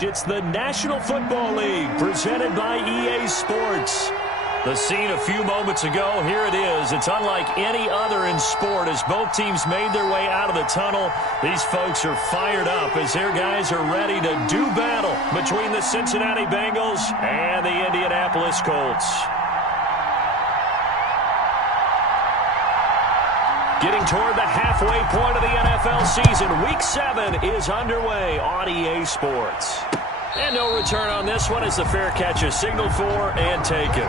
It's the National Football League presented by EA Sports. The scene a few moments ago, here it is. It's unlike any other in sport as both teams made their way out of the tunnel. These folks are fired up as their guys are ready to do battle between the Cincinnati Bengals and the Indianapolis Colts. Getting toward the halfway point of the NFL season, Week 7 is underway on EA Sports. And no return on this one as the fair catch is signaled for and taken.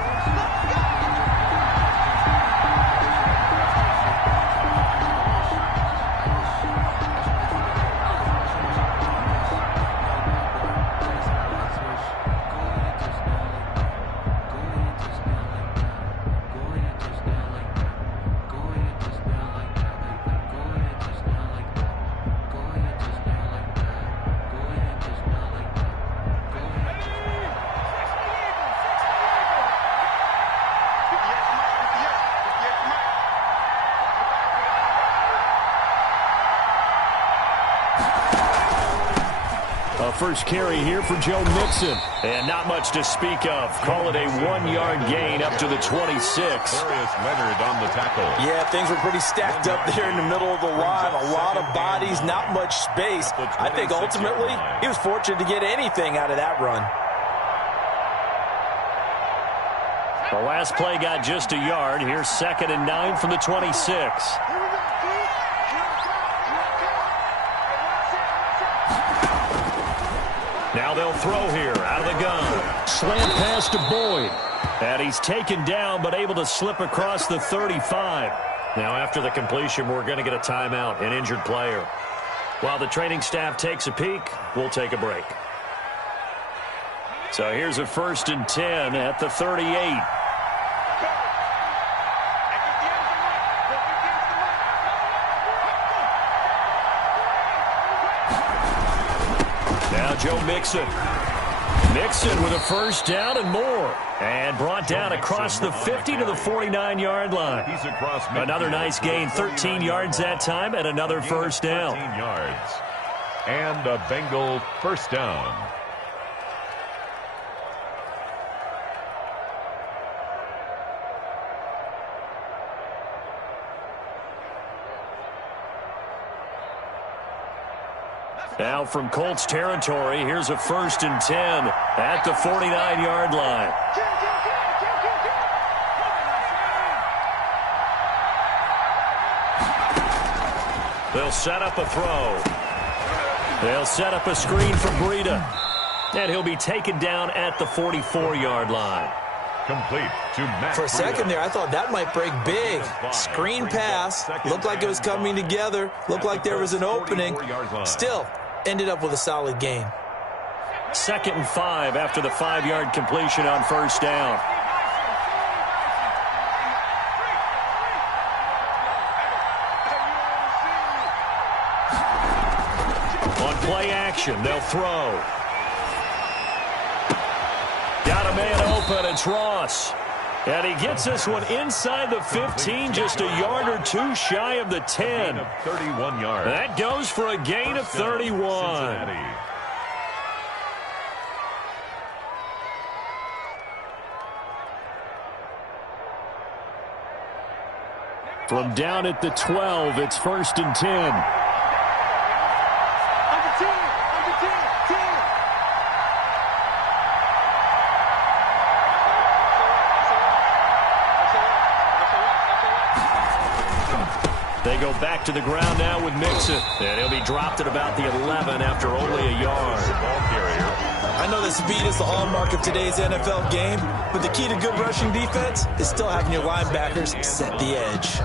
First carry here for Joe Mixon. And not much to speak of. Call it a 1-yard gain up to the 26. Leonard on the tackle. Yeah, things were pretty stacked up there in the middle of the line. A lot of bodies, not much space. I think ultimately he was fortunate to get anything out of that run. The last play got just a yard. Here's 2nd and 9 from the 26. Now they'll throw here out of the gun. Slant pass to Boyd. And he's taken down but able to slip across the 35. Now after the completion, we're going to get a timeout, an injured player. While the training staff takes a peek, we'll take a break. So here's a 1st and 10 at the 38. Joe Mixon. Mixon with a 1st down and more. And brought down across the 50 to the 49-yard line. Another nice gain, 13 yards that time, and another 1st down. 13 yards. And a Bengal 1st down. Now from Colts territory, here's a 1st and 10 at the 49-yard line. They'll set up a throw. They'll set up a screen for Breida. And he'll be taken down at the 44-yard line. Complete to Matt For a second Breida. there, I thought that might break big. Screen pass. Looked like it was coming together. Looked like there was an opening. Still, ended up with a solid gain. 2nd and 5 after the 5-yard completion on 1st down. On play action, they'll throw. Got a man open, it's Ross. And he gets this one inside the 15, just a yard or two shy of the 10. 31 yards. That goes for a gain of 31. From down at the 12, it's 1st and 10. They go back to the ground now with Mixon. And he'll be dropped at about the 11 after only a yard. I know that speed is the hallmark of today's NFL game, but the key to good rushing defense is still having your linebackers set the edge.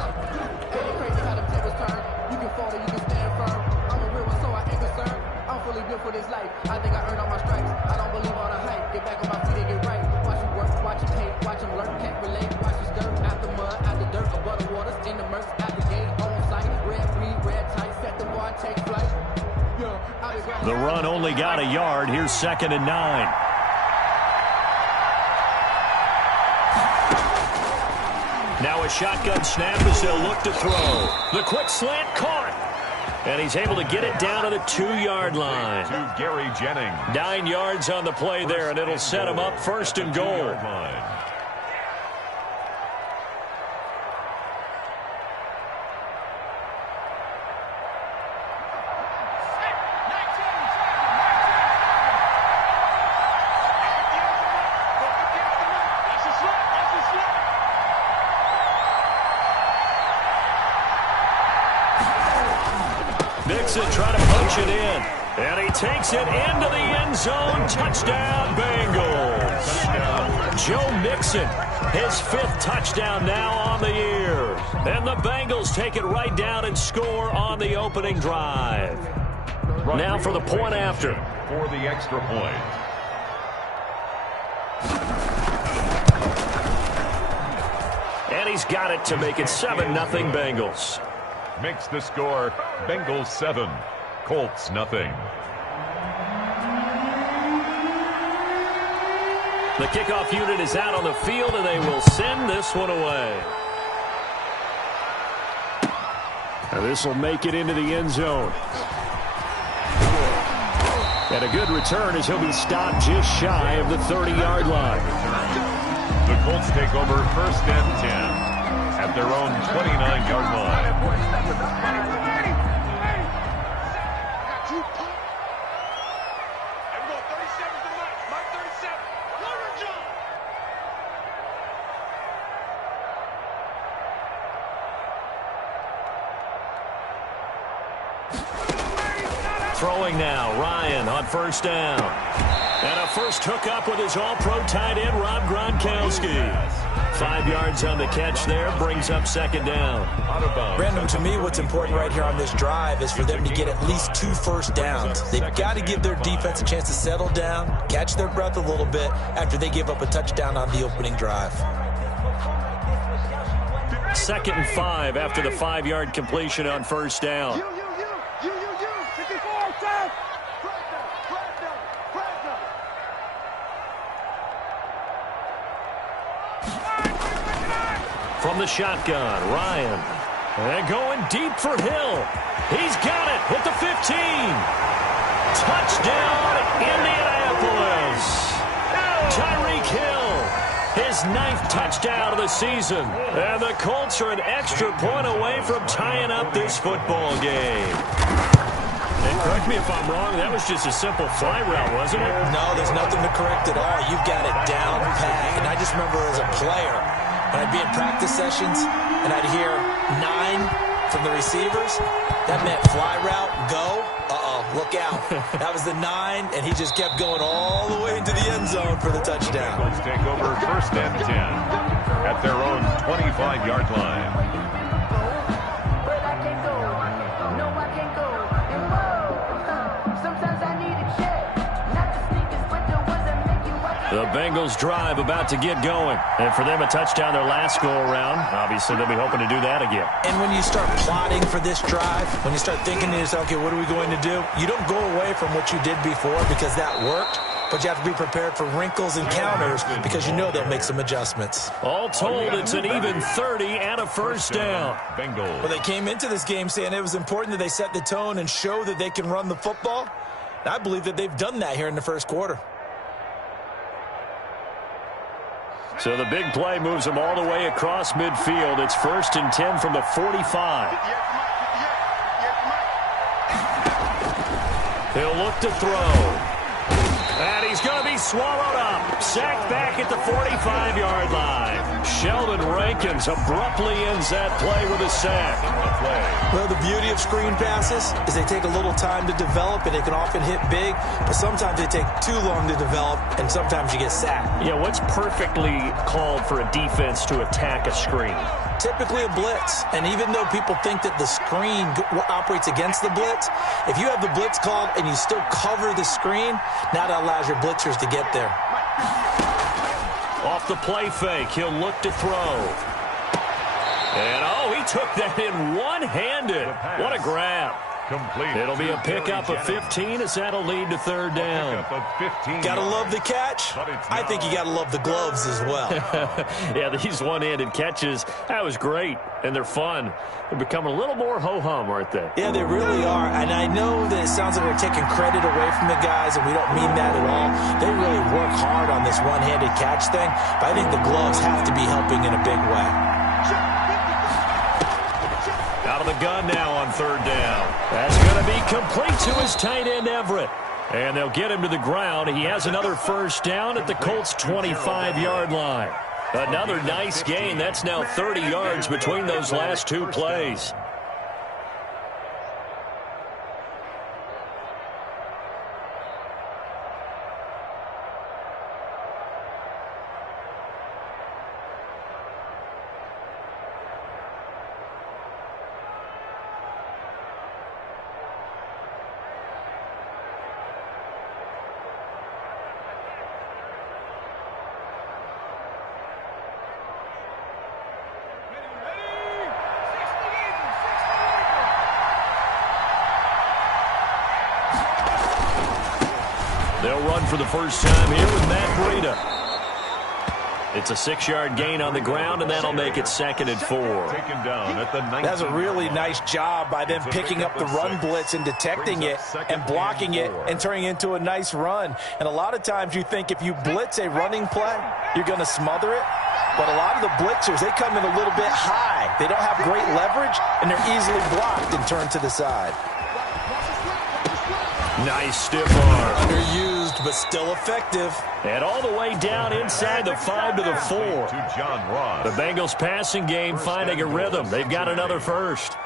The run only got a yard. Here's 2nd and 9. Now a shotgun snap as they'll look to throw. The quick slant caught. And he's able to get it down to the 2-yard line. To Gary Jennings. 9 yards on the play there, and it'll set him up first and goal. Trying to punch it in. And he takes it into the end zone. Touchdown, Bengals. Joe Mixon, his 5th touchdown now on the year. And the Bengals take it right down and score on the opening drive. Now for the point after. For the extra point. And he's got it to make it 7-0 Bengals. Makes the score Bengals 7, Colts nothing. The kickoff unit is out on the field, and they will send this one away. And this will make it into the end zone. And a good return as he'll be stopped just shy of the 30-yard line. The Colts take over 1st and 10. At their own 29-yard line. Throwing now, Ryan on 1st down. And a first hookup with his all-pro tight end, Rob Gronkowski. 5 yards on the catch there, brings up 2nd down. Brandon, to me, what's important right here on this drive is for them to get at least 2 first downs. They've got to give their defense a chance to settle down, catch their breath a little bit after they give up a touchdown on the opening drive. 2nd and 5 after the 5-yard completion on 1st down. From the shotgun, Ryan. And going deep for Hill. He's got it at the 15. Touchdown, Indianapolis. Tyreek Hill, his 9th touchdown of the season. And the Colts are an extra point away from tying up this football game. And correct me if I'm wrong, that was just a simple fly route, wasn't it? No, there's nothing to correct at all. You've got it down pat. And I just remember as a player, when I'd be in practice sessions and I'd hear 9 from the receivers, that meant fly route, go, look out. That was the 9, and he just kept going all the way into the end zone for the touchdown. Let's take over 1st and 10 at their own 25-yard line. The Bengals drive about to get going. And for them, a touchdown their last go-around. Obviously, they'll be hoping to do that again. And when you start plotting for this drive, when you start thinking to yourself, okay, what are we going to do? You don't go away from what you did before because that worked. But you have to be prepared for wrinkles and counters because you know they'll make some adjustments. All told, it's an even 30 and a first down. Bengals. Well, they came into this game saying it was important that they set the tone and show that they can run the football. And I believe that they've done that here in the first quarter. So the big play moves them all the way across midfield. It's 1st and 10 from the 45. He'll look to throw. And he's going to be swallowed up. Sacked back at the 45-yard line. Sheldon Rankins abruptly ends that play with a sack. Well, the beauty of screen passes is they take a little time to develop, and they can often hit big, but sometimes they take too long to develop, and sometimes you get sacked. Yeah, what's perfectly called for a defense to attack a screen? Typically a blitz, and even though people think that the screen operates against the blitz, if you have the blitz called and you still cover the screen, now that allows your blitzers to get there. Off the play fake, he'll look to throw. And, he took that in one-handed. What a grab. Complete. It'll be a pickup of 15 as that'll lead to third down. Gotta love the catch. I think you gotta love the gloves as well. Yeah, these one-handed catches, that was great, and they're fun. They're becoming a little more ho-hum, aren't they? Yeah, they really are, and I know that it sounds like we're taking credit away from the guys, and we don't mean that at all. They really work hard on this one-handed catch thing, but I think the gloves have to be helping in a big way. Out of the gun now on third down. That's going to be complete to his tight end, Everett. And they'll get him to the ground. He has another first down at the Colts' 25-yard line. Another nice gain. That's now 30 yards between those last two plays. They'll run for the first time here with Matt Breida. It's a 6-yard gain on the ground, and that'll make it 2nd and 4. That's a really nice job by them picking up the run blitz and detecting it and blocking it and turning it into a nice run. And a lot of times you think if you blitz a running play, you're going to smother it. But a lot of the blitzers, they come in a little bit high. They don't have great leverage, and they're easily blocked and turned to the side. Nice stiff arm. Underused, but still effective. And all the way down inside the 5 to the 4. The Bengals passing game finding a rhythm. They've got another first.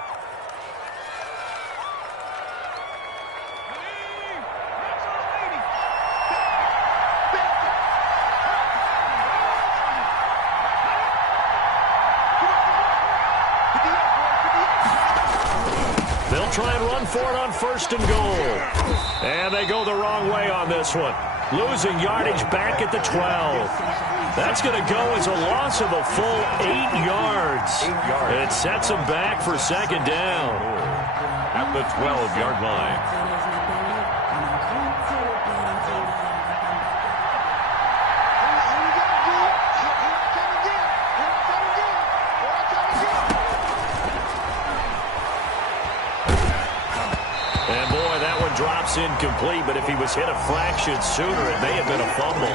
They'll try and run for it on 1st and goal. And they go the wrong way on this one. Losing yardage back at the 12. That's going to go as a loss of a full 8 yards. It sets them back for 2nd down. At the 12-yard line. Drops incomplete, but if he was hit a fraction sooner, it may have been a fumble.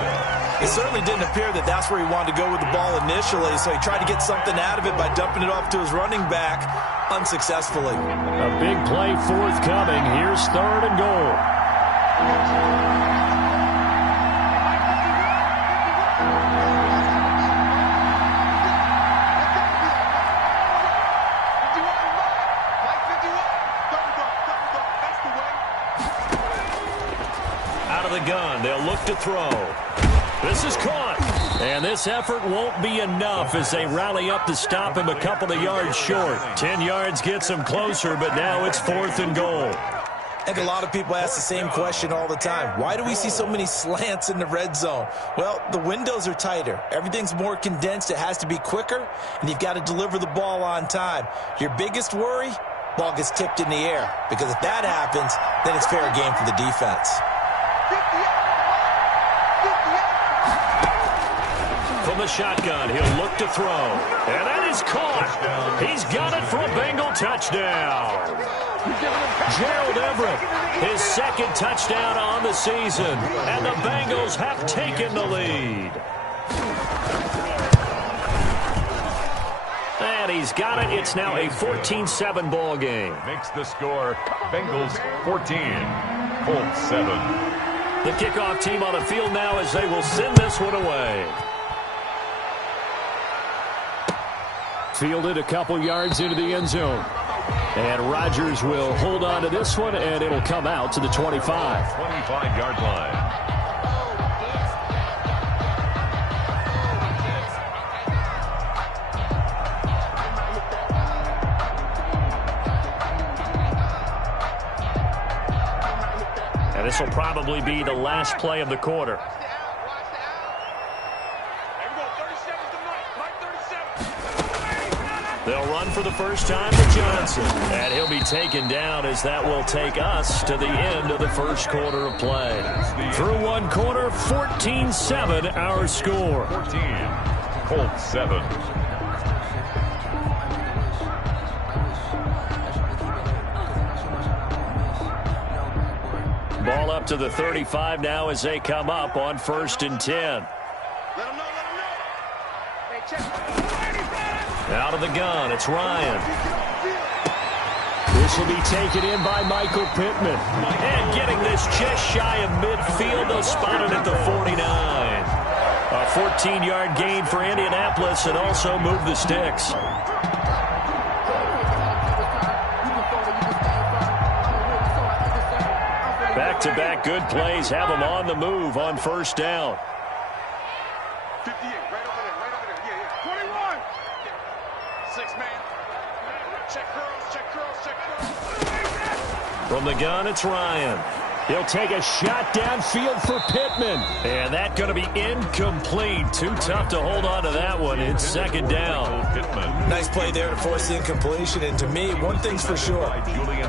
It certainly didn't appear that that's where he wanted to go with the ball initially, so he tried to get something out of it by dumping it off to his running back unsuccessfully. A big play forthcoming. Here's 3rd and goal. Gun. They'll look to throw. This is caught. And this effort won't be enough as they rally up to stop him a couple of yards short. 10 yards gets him closer, but now it's 4th and goal. I think a lot of people ask the same question all the time. Why do we see so many slants in the red zone? Well, the windows are tighter. Everything's more condensed. It has to be quicker, and you've got to deliver the ball on time. Your biggest worry? Ball gets tipped in the air, because if that happens, then it's fair game for the defense. From the shotgun, he'll look to throw. And that is caught. He's got it for a Bengal touchdown. Gerald Everett, his 2nd touchdown on the season. And the Bengals have taken the lead. And he's got it. It's now a 14-7 ball game. Makes the score Bengals 14, Colts 7. The kickoff team on the field now as they will send this one away. Fielded a couple yards into the end zone. And Rodgers will hold on to this one, and it'll come out to the 25. 25-yard line. And this will probably be the last play of the quarter. They'll run for the first time to Johnson. And he'll be taken down as that will take us to the end of the first quarter of play. Through one quarter, 14-7 our score. 14, Colts 7. Ball up to the 35 now as they come up on 1st and 10. Out of the gun, it's Ryan. This will be taken in by Michael Pittman. And getting this just shy of midfield, they'll spot it at the 49. A 14-yard gain for Indianapolis and also move the sticks. Back-to-back good plays have them on the move on 1st down. 58, right over there, yeah. 21. 6-man. Check curls. From the gun, it's Ryan. He'll take a shot downfield for Pittman. And that's going to be incomplete. Too tough to hold on to that one. It's 2nd down. Nice play there to force the incompletion. And to me, one thing's for sure.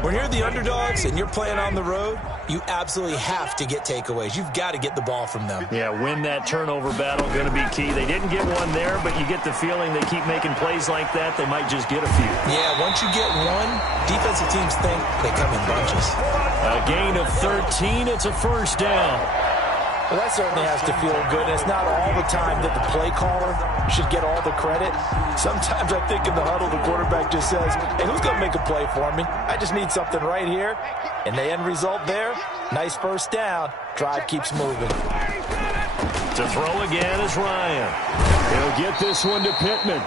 When you're the underdogs and you're playing on the road, you absolutely have to get takeaways. You've got to get the ball from them. Yeah, win that turnover battle, going to be key. They didn't get one there, but you get the feeling they keep making plays like that, they might just get a few. Yeah, once you get one, defensive teams think they come in bunches. A gain of 13, it's a 1st down. Well, that certainly has to feel good. And it's not all the time that the play caller should get all the credit. Sometimes I think in the huddle, the quarterback just says, hey, who's going to make a play for me? I just need something right here. And the end result there, nice 1st down. Drive keeps moving. To throw again is Ryan. He'll get this one to Pittman.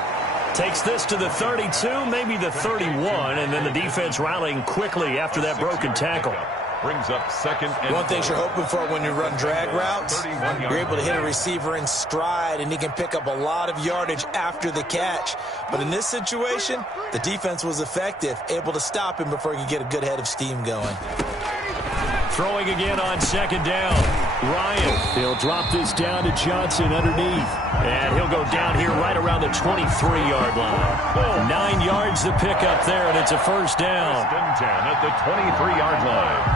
Takes this to the 32, maybe the 31, and then the defense rallying quickly after that broken tackle. Brings up 2nd and one thing you're hoping for when you run drag routes, you're able to hit a receiver in stride, and he can pick up a lot of yardage after the catch. But in this situation, the defense was effective, able to stop him before he could get a good head of steam going. Throwing again on 2nd down. Ryan, he'll drop this down to Johnson underneath. And he'll go down here right around the 23-yard line. 9 yards to pick up there, and it's a 1st down. 1st and 10 at the 23-yard line.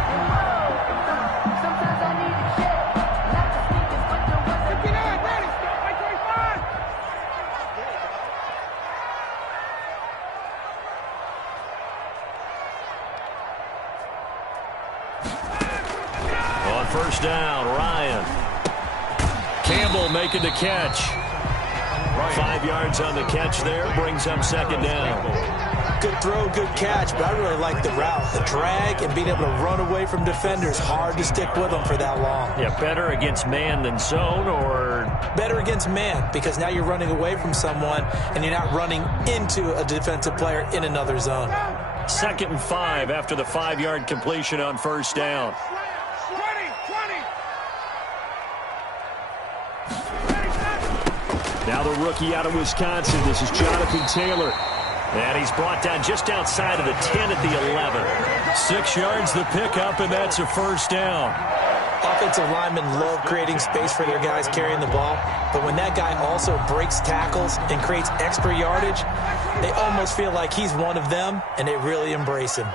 On 1st down, Ryan. Campbell making the catch. 5 yards on the catch there, brings up 2nd down. Good throw, good catch, but I really like the route. The drag and being able to run away from defenders, hard to stick with them for that long. Yeah, better against man than zone, or? Better against man, because now you're running away from someone and you're not running into a defensive player in another zone. 2nd and 5 after the 5-yard completion on 1st down. Now the rookie out of Wisconsin. This is Jonathan Taylor. And he's brought down just outside of the 10 at the 11. 6 yards the pickup, and that's a 1st down. Offensive linemen love creating space for their guys carrying the ball. But when that guy also breaks tackles and creates extra yardage, they almost feel like he's one of them, and they really embrace him.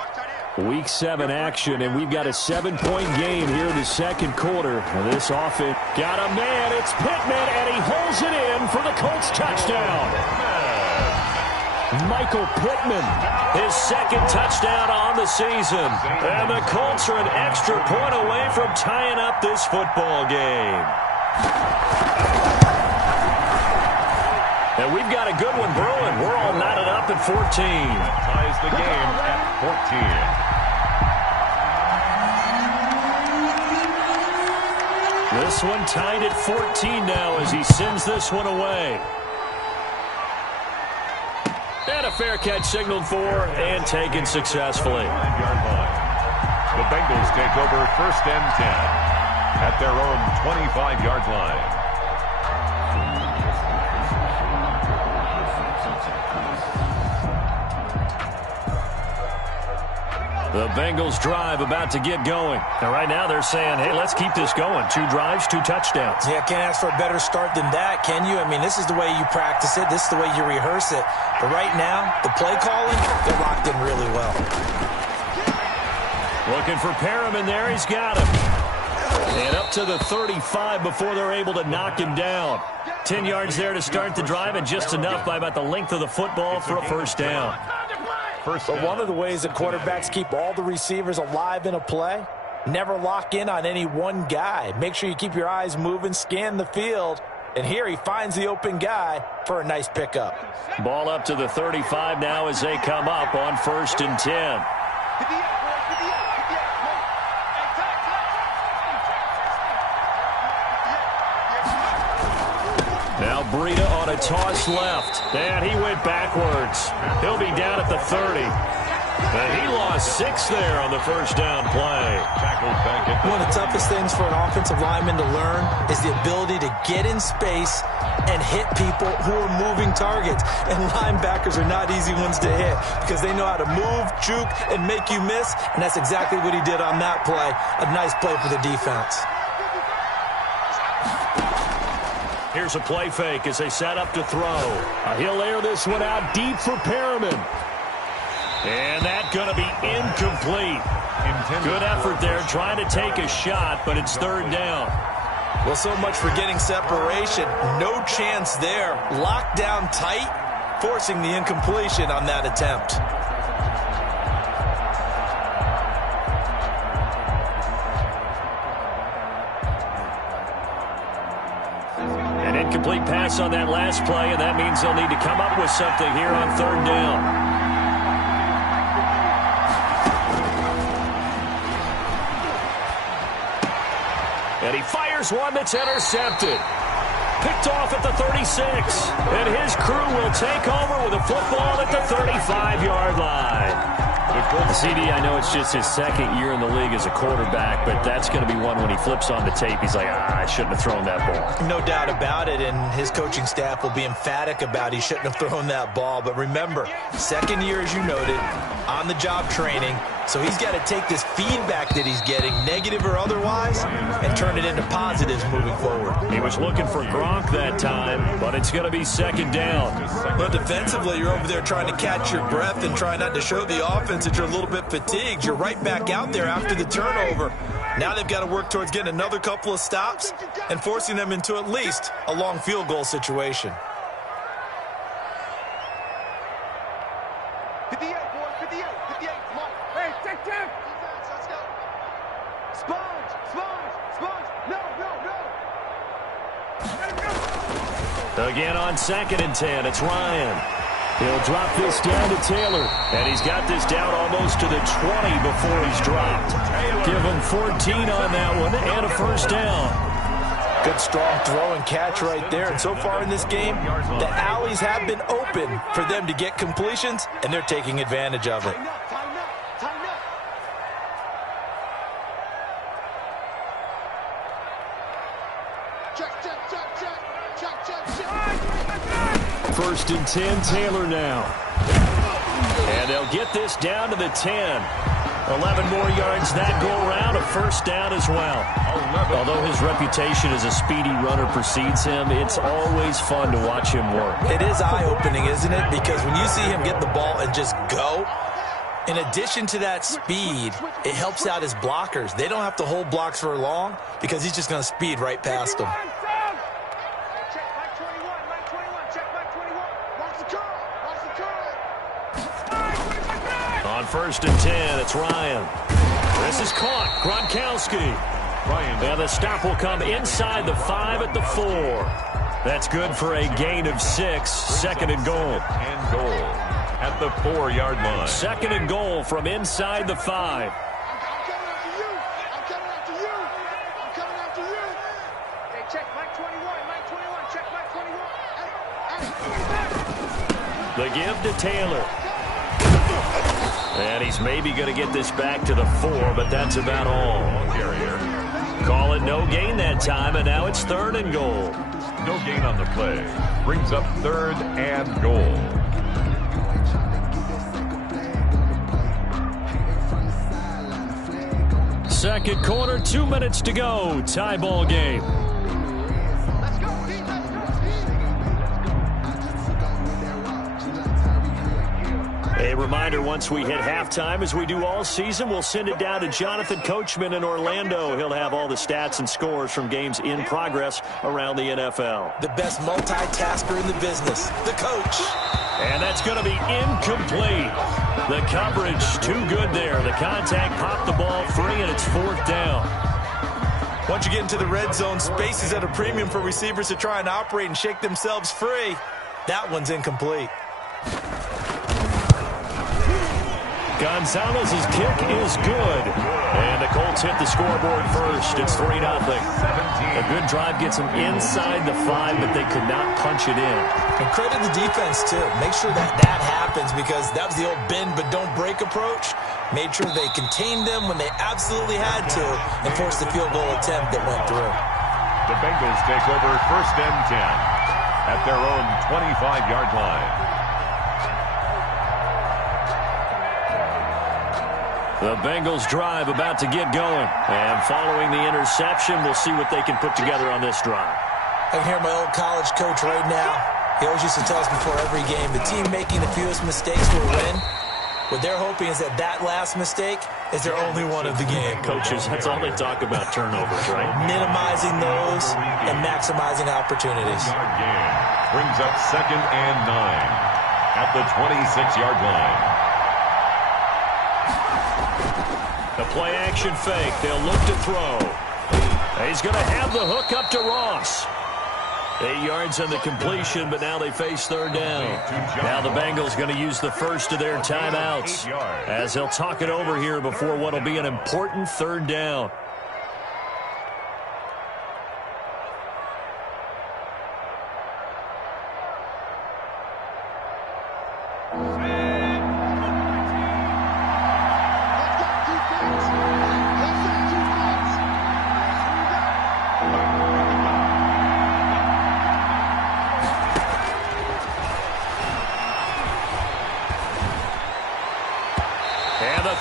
Week 7 action, and we've got a 7-point game here in the 2nd quarter. This offense got a man. It's Pittman, and he holds it in for the Colts touchdown. Michael Pittman, his 2nd touchdown on the season. And the Colts are an extra point away from tying up this football game. And we've got a good one brewing. We're all knotted up at 14. Ties the game at 14. This one tied at 14 now as he sends this one away. And a fair catch signaled for and taken successfully. 5-yard line. The Bengals take over 1st and 10 at their own 25-yard line. The Bengals drive about to get going. And right now they're saying, hey, let's keep this going. 2 drives, 2 touchdowns. Yeah, can't ask for a better start than that, can you? I mean, this is the way you practice it. This is the way you rehearse it. But right now, the play calling, they're locked in really well. Looking for Perriman there. He's got him. And up to the 35 before they're able to knock him down. 10 yards there to start the drive, and just enough by about the length of the football for a first down. But one of the ways that quarterbacks keep all the receivers alive in a play, never lock in on any one guy. Make sure you keep your eyes moving, scan the field, and here he finds the open guy for a nice pickup. Ball up to the 35 now as they come up on 1st and 10. Now Breida on a toss left, and he went backwards. He'll be down at the 30. And he lost 6 there on the first down play. One of the toughest things for an offensive lineman to learn is the ability to get in space and hit people who are moving targets. And linebackers are not easy ones to hit because they know how to move, juke, and make you miss. And that's exactly what he did on that play. A nice play for the defense. Here's a play fake as they set up to throw. He'll air this one out deep for Perriman. And that's going to be incomplete. Good effort there trying to take a shot, but it's 3rd down. Well, so much for getting separation. No chance there. Locked down tight, forcing the incompletion on that attempt. An incomplete pass on that last play, and that means they'll need to come up with something here on 3rd down. And he fires one that's intercepted. Picked off at the 36. And his crew will take over with a football at the 35-yard line. CD, I know it's just his 2nd year in the league as a quarterback, but that's going to be one when he flips on the tape. He's like, I shouldn't have thrown that ball. No doubt about it, and his coaching staff will be emphatic about he shouldn't have thrown that ball. But remember, 2nd year, as you noted, on-the-job training. So he's got to take this feedback that he's getting, negative or otherwise, and turn it into positives moving forward. He was looking for Gronk that time, but it's going to be 2nd down. But defensively, you're over there trying to catch your breath and try not to show the offense that you're a little bit fatigued. You're right back out there after the turnover. Now they've got to work towards getting another couple of stops and forcing them into at least a long field goal situation. 58, boys, 58, 58, come on. Hey, take 10. Defense, let's go. Sponge, sponge, sponge. No, no, no. Let him go. Again on 2nd and 10, it's Ryan. He'll drop this down to Taylor. And he's got this down almost to the 20 before he's dropped. Give him 14 on that one and a first down. Good strong throw and catch right there. And so far in this game, the alleys have been open for them to get completions, and they're taking advantage of it. Tighten up, tighten up, tighten up. Check, check, check, check, check, check, check. 1st and 10, Taylor now. And they'll get this down to the 10. 11 more yards that go around, a first down as well. Although his reputation as a speedy runner precedes him, it's always fun to watch him work. It is eye-opening, isn't it? Because when you see him get the ball and just go, in addition to that speed, it helps out his blockers. They don't have to hold blocks for long because he's just going to speed right past them. On 1st and 10, it's Ryan. This is caught. Gronkowski. And the stop will come inside the 5 at the 4. That's good for a gain of 6. 2nd and goal. And goal at the 4-yard line. 2nd and goal from inside the 5. I'm coming after you. I'm coming after you. I'm coming after you. Hey, check Mike 21. Mike 21. Check Mike 21. The give to Taylor. And he's maybe going to get this back to the 4, but that's about all. Call it no gain that time, and now it's 3rd and goal. No gain on the play. Brings up 3rd and goal. Second quarter, 2 minutes to go. Tie ball game. Let's go, team. Let's go, team. A reminder, once we hit halftime, as we do all season, we'll send it down to Jonathan Coachman in Orlando. He'll have all the stats and scores from games in progress around the NFL. The best multitasker in the business, the coach. And that's going to be incomplete. The coverage too good there. The contact popped the ball free, and it's fourth down. Once you get into the red zone, space is at a premium for receivers to try and operate and shake themselves free. That one's incomplete. Gonzalez's kick is good. And the Colts hit the scoreboard first. It's 3-0. A good drive gets them inside the 5, but they could not punch it in. And credit the defense, too. Make sure that happens, because that was the old bend but don't break approach. Made sure they contained them when they absolutely had to and forced the field goal attempt that went through. The Bengals take over first and 10 at their own 25-yard line. The Bengals drive about to get going. And following the interception, we'll see what they can put together on this drive. I can hear my old college coach right now. He always used to tell us before every game, the team making the fewest mistakes will win. What they're hoping is that last mistake is their only one of the game. Coaches, that's all they talk about, turnovers, right? Minimizing those and maximizing opportunities. Brings up second and 9 at the 26-yard line. The play-action fake. They'll look to throw. He's going to have the hook up to Ross. 8 yards on the completion, but now they face third down. Now the Bengals going to use the first of their timeouts as they'll talk it over here before what will be an important third down.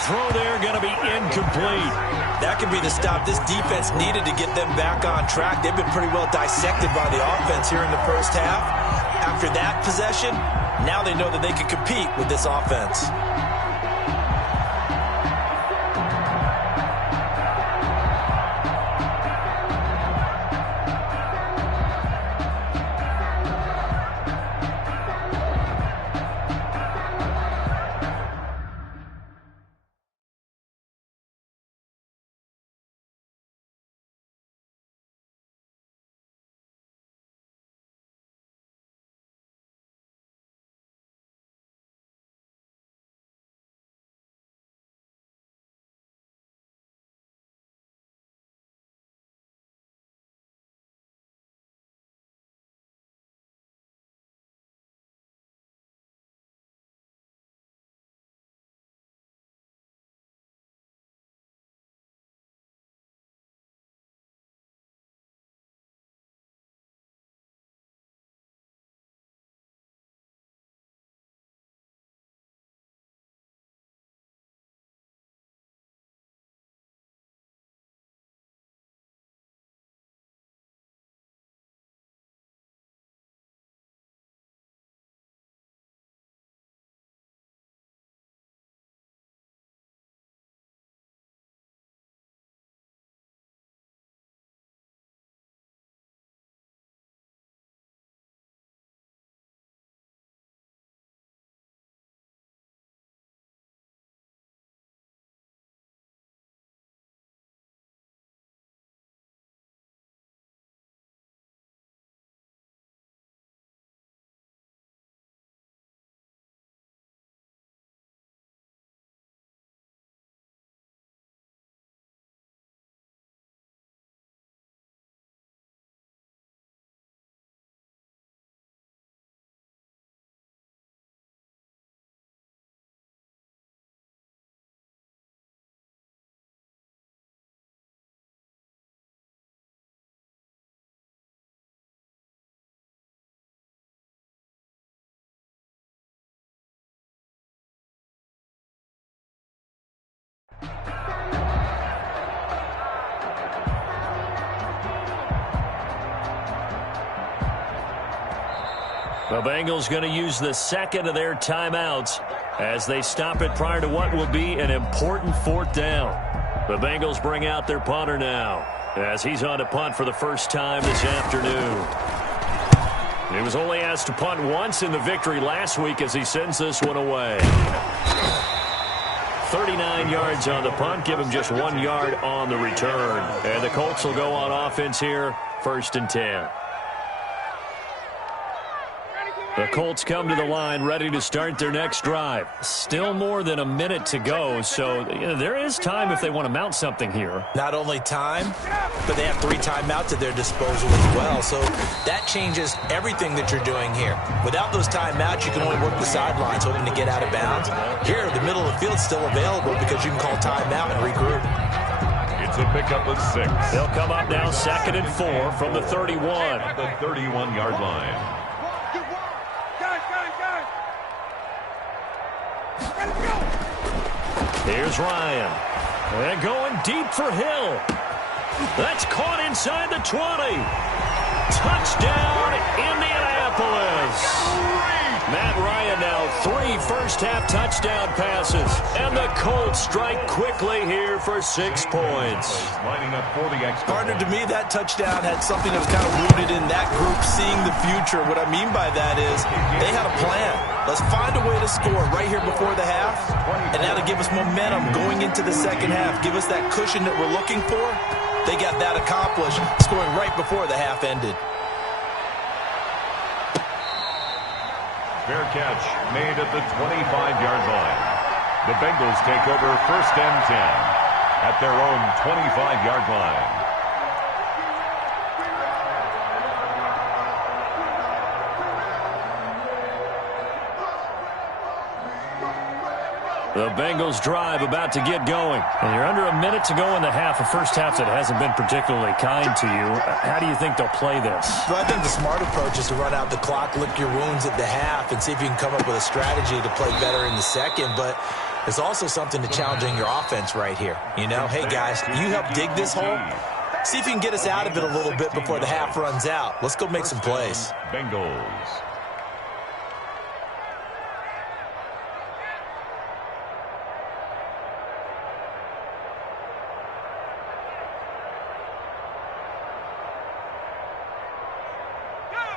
Throw there going to be incomplete. That could be the stop this defense needed to get them back on track. They've been pretty well dissected by the offense here in the first half. After that possession, now they know that they can compete with this offense. The Bengals going to use the second of their timeouts as they stop it prior to what will be an important 4th down. The Bengals bring out their punter now as he's on to punt for the first time this afternoon. He was only asked to punt once in the victory last week as he sends this one away. 39 yards on the punt, give him just 1 yard on the return. And the Colts will go on offense here, 1st and 10. The Colts come to the line ready to start their next drive. Still more than a minute to go, so there is time if they want to mount something here. Not only time, but they have 3 timeouts at their disposal as well, so that changes everything that you're doing here. Without those timeouts, you can only work the sidelines, hoping to get out of bounds. Here, the middle of the field's still available because you can call timeout and regroup. It's a pickup of 6. They'll come up now 2nd and 4 from the 31. At the 31-yard line. Here's Ryan. And going deep for Hill. That's caught inside the 20. Touchdown, Indianapolis. Matt Ryan now 3 first-half touchdown passes. And the Colts strike quickly here for 6 points. Lining up for the Partner, to me, that touchdown had something that was kind of rooted in that group seeing the future. What I mean by that is they had a plan. Let's find a way to score right here before the half, and that'll give us momentum going into the second half. Give us that cushion that we're looking for. They got that accomplished, scoring right before the half ended. Fair catch made at the 25-yard line. The Bengals take over 1st and 10 at their own 25-yard line. The Bengals drive about to get going. And you're under a minute to go in the half, a first half that hasn't been particularly kind to you. How do you think they'll play this? Well, I think the smart approach is to run out the clock, lick your wounds at the half, and see if you can come up with a strategy to play better in the second. But there's also something to challenging your offense right here. You know, hey, guys, you help dig this hole. See if you can get us out of it a little bit before the half runs out. Let's go make some plays. Bengals.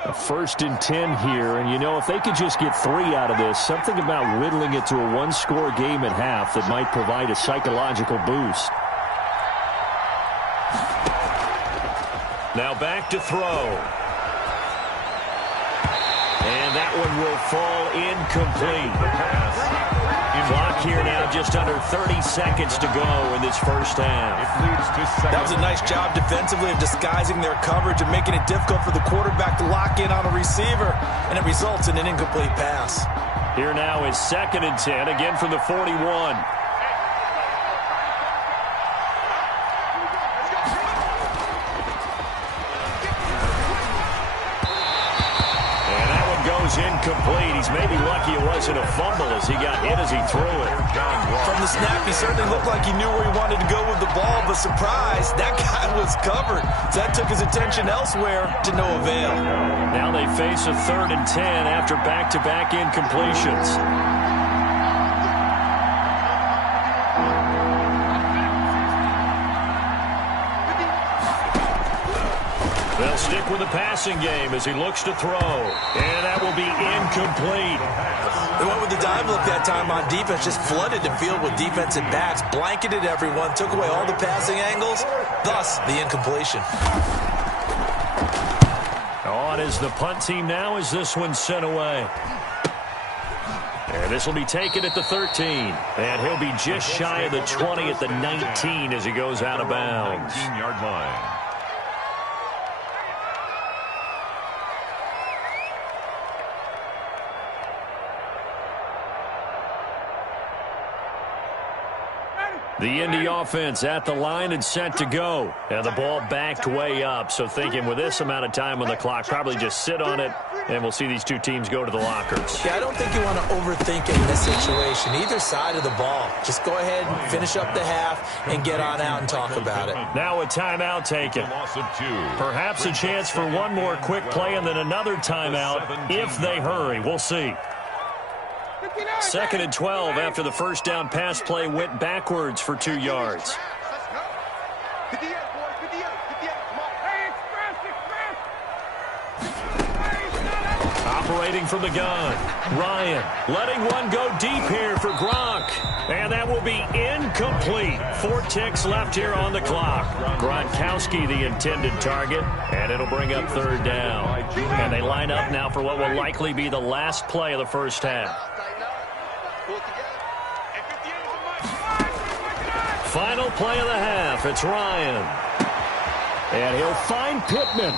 A 1st and 10 here, and you know, if they could just get 3 out of this, something about whittling it to a 1-score game at half that might provide a psychological boost. Now back to throw. And that one will fall incomplete. Clock here now just under 30 seconds to go in this first half. That was a nice job defensively of disguising their coverage and making it difficult for the quarterback to lock in on a receiver, and it results in an incomplete pass. Here now is 2nd and 10, again from the 41. Incomplete. He's maybe lucky it wasn't a fumble as he got hit as he threw it. From the snap, he certainly looked like he knew where he wanted to go with the ball, but surprise, that guy was covered. So that took his attention elsewhere to no avail. Now they face a 3rd and 10 after back-to-back incompletions. They'll stick with the passing game as he looks to throw. And that will be incomplete. They went with the dive look that time on defense, just flooded the field with defensive backs, blanketed everyone, took away all the passing angles, thus the incompletion. On is the punt team now as this one's sent away. And this will be taken at the 13. And he'll be just shy of the 20 at the 19 as he goes out of bounds. 19-yard line. The Indy offense at the line and set to go. And the ball backed way up. So thinking with this amount of time on the clock, probably just sit on it And we'll see these two teams go to the lockers. Yeah, I don't think you want to overthink it in this situation. Either side of the ball. Just go ahead and finish up the half and get on out and talk about it. Now a timeout taken. Perhaps a chance for one more quick play and then another timeout if they hurry. We'll see. 2nd and 12 after the first down pass play went backwards for 2 yards. Operating from the gun, Ryan letting one go deep here for Gronk. And that will be incomplete. 4 ticks left here on the clock. Gronkowski the intended target, and it'll bring up 3rd down. And they line up now for what will likely be the last play of the first half. Final play of the half, it's Ryan. And he'll find Pittman.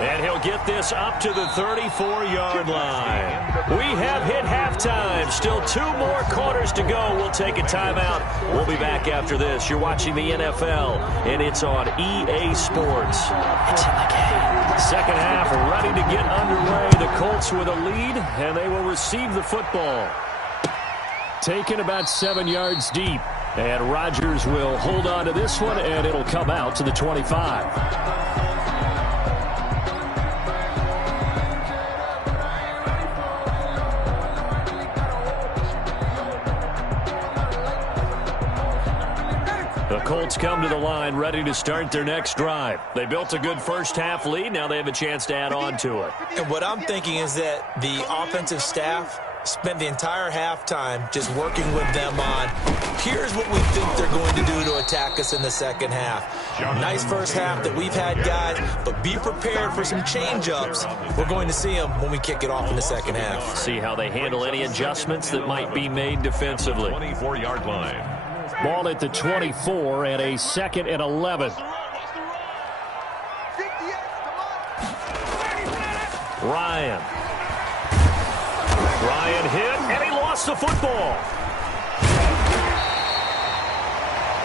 And he'll get this up to the 34-yard line. We have hit halftime. Still 2 more quarters to go. We'll take a timeout. We'll be back after this. You're watching the NFL, and it's on EA Sports. It's in the game. Second half ready to get underway. The Colts with a lead, and they will receive the football. Taken about 7 yards deep. And Rodgers will hold on to this one, and it'll come out to the 25. The Colts come to the line ready to start their next drive. They built a good first half lead. Now they have a chance to add on to it. And what I'm thinking is that the offensive staff spent the entire halftime just working with them on, here's what we think they're going to do to attack us in the second half. Nice first half that we've had, guys, but be prepared for some change-ups. We're going to see them when we kick it off in the second half. See how they handle any adjustments that might be made defensively. 24-yard line. Ball at the 24 and a 2nd and 11. Ryan hit, and he lost the football.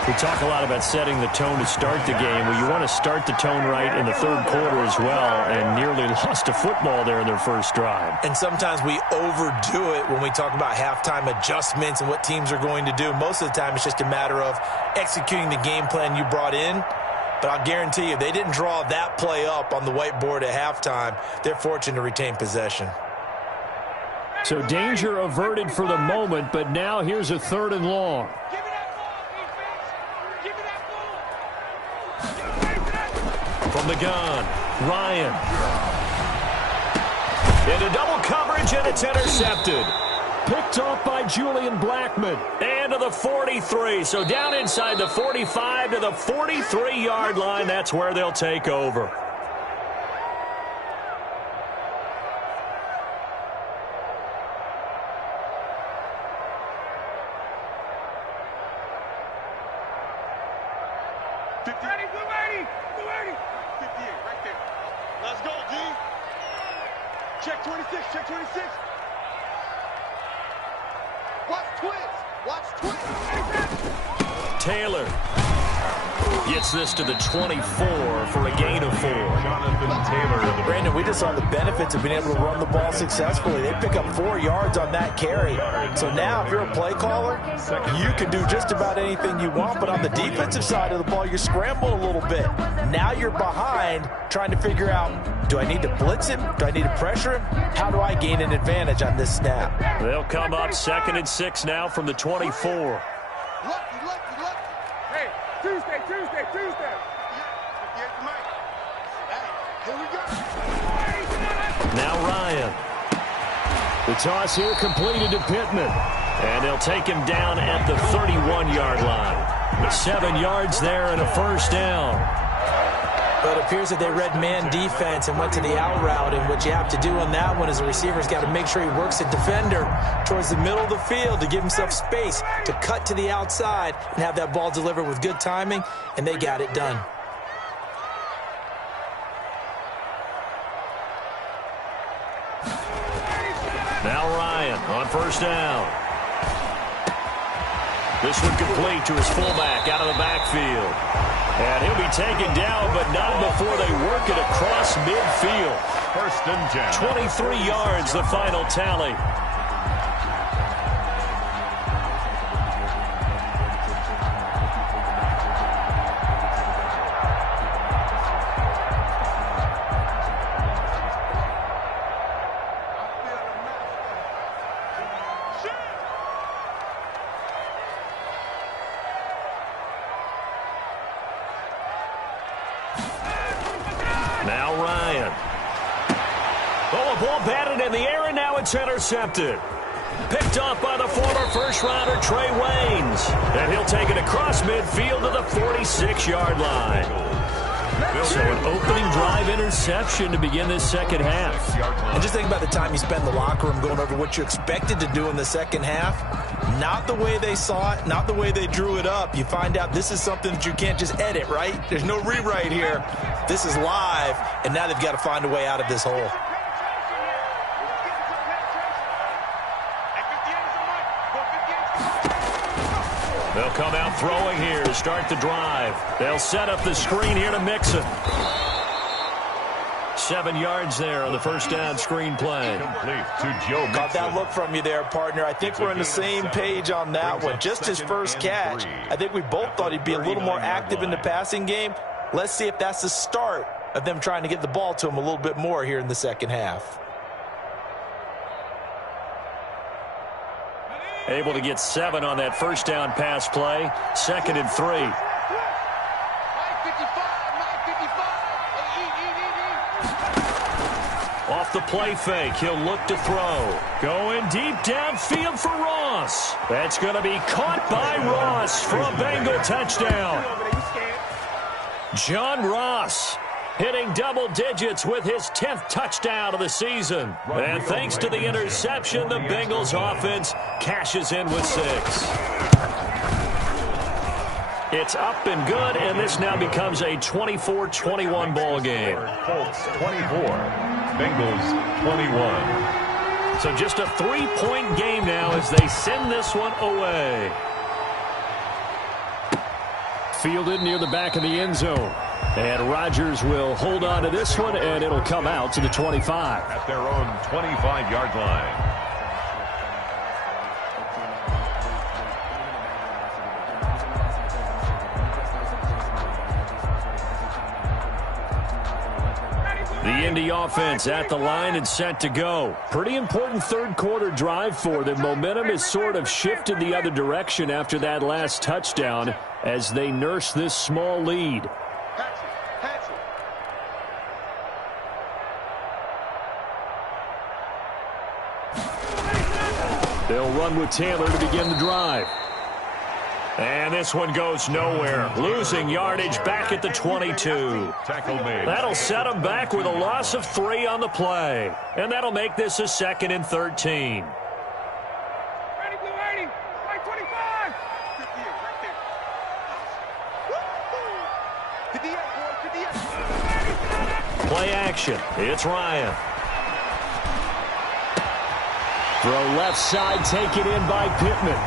We talk a lot about setting the tone to start the game. Well, you want to start the tone right in the 3rd quarter as well, and nearly lost a football there in their first drive. And sometimes we overdo it when we talk about halftime adjustments and what teams are going to do. Most of the time, it's just a matter of executing the game plan you brought in. But I'll guarantee you, they didn't draw that play up on the whiteboard at halftime. They're fortunate to retain possession. So danger averted for the moment, but now here's a 3rd and long. From the gun, Ryan. Into double coverage, and it's intercepted. Picked off by Julian Blackmon. And to the 43. So down inside the 45 to the 43-yard line. That's where they'll take over. Check 26, check 26. Watch twins, watch twins. Taylor gets this to the 24 for a gain of 4. Jonathan Taylor. Brandon, we just saw the benefits of being able to run the ball successfully. They pick up 4 yards on that carry. So now if you're a play caller, you can do just about anything you want. But on the defensive side of the ball, you scramble a little bit. Now you're behind trying to figure out, do I need to blitz him? Do I need to pressure him? How do I gain an advantage on this snap? They'll come up 2nd and 6 now from the 24. Hey, Tuesday. Here we go. Now Ryan. The toss here completed to Pittman. And they'll take him down at the 31-yard line. 7 yards there and a first down. But it appears that they read man defense and went to the out route. And what you have to do on that one is the receiver's got to make sure he works the defender towards the middle of the field to give himself space to cut to the outside and have that ball delivered with good timing, and they got it done. Now Ryan on first down. This one complete to his fullback out of the backfield. And he'll be taken down, but not before they work it across midfield. 1st and 10. 23 yards, the final tally. Now Ryan. Oh, a ball batted in the air, and now it's intercepted. Picked off by the former first-rounder Trey Waynes. And he'll take it across midfield to the 46-yard line. So an opening drive interception to begin this second half. And just think about the time you spend in the locker room going over what you expected to do in the second half. Not the way they saw it, not the way they drew it up. You find out this is something that you can't just edit, right? There's no rewrite here. This is live, and now they've got to find a way out of this hole. They'll come out throwing here to start the drive. They'll set up the screen here to Mixon. 7 yards there on the first down screen play. Complete to Joe Mixon. Got that look from you there, partner. I think we're on the same page on that one. Just his first catch. I think we both thought he'd be a little more active in the passing game. Let's see if that's the start of them trying to get the ball to him a little bit more here in the second half. Able to get 7 on that first down pass play. 2nd and 3. Off the play fake, he'll look to throw. Going deep downfield for Ross. That's going to be caught by Ross for a Bengal touchdown. John Ross hitting double digits with his 10th touchdown of the season. And thanks to the interception, the Bengals offense cashes in with 6. It's up and good, and this now becomes a 24-21 ball game. Colts 24, Bengals 21. So just a 3-point game now as they send this one away. Fielded near the back of the end zone. And Rodgers will hold on to this one, and it'll come out to the 25. At their own 25-yard line. The Indy offense at the line and set to go. Pretty important third-quarter drive for them. Momentum has sort of shifted the other direction after that last touchdown as they nurse this small lead. They'll run with Taylor to begin the drive. And this one goes nowhere. Losing yardage back at the 22. Tackle made. That'll set them back with a loss of 3 on the play. And that'll make this a 2nd and 13. Ready, blue 80. Right 25. 58, right there. 58, boy, 58. Play action. It's Ryan. Throw left side, taken in by Pittman.